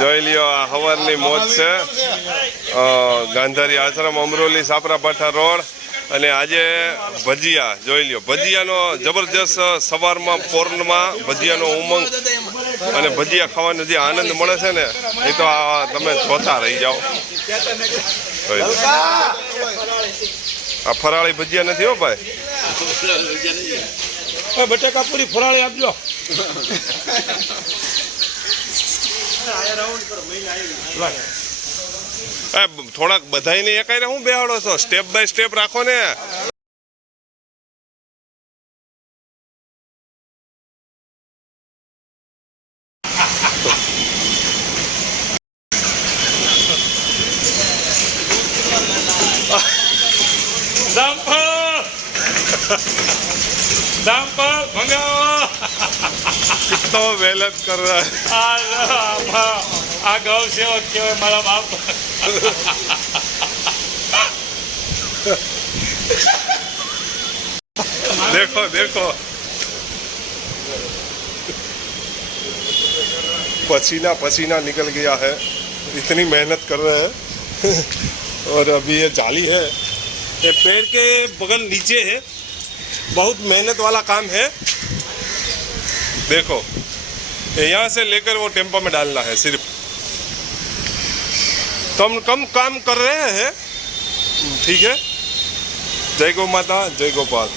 જોઈ લ્યો, આ હવારની મોજ છે ગાંધારી આશ્રમ, અમરોલી, સાપરાપાઠા રોડ. અને આજે ભજીયા જોઈ લ્યો, ભજીયાનો જબરજસ્ત સવારમાં પોરનમાં ભજીયાનો ઉમંગ અને ભજીયા ખાવાનો જે આનંદ મળે છે ને એ તો તમે જોતા રહી જાઓ. આ ફરાળી ભજીયા નથી હો ભાઈ, બટાકા પૂરી ફરાળી આપજો. થોડાક બધાને એકાઈને હું બેહાડો છો, સ્ટેપ બાય સ્ટેપ રાખો ને. दामपल मंगाओ कितना मेहनत कर रहा है आ गौ सेवक केवल मारा बाप. देखो देखो पसीना पसीना निकल गया है, इतनी मेहनत कर रहे हैं. और अभी ये जाली है, ये पेड़ के बगल नीचे है, बहुत मेहनत वाला काम है. देखो यहाँ से लेकर वो टेम्पो में डालना है सिर्फ. तो हम कम काम कर रहे हैं, ठीक है. जय गौ माता, जय गोपाल.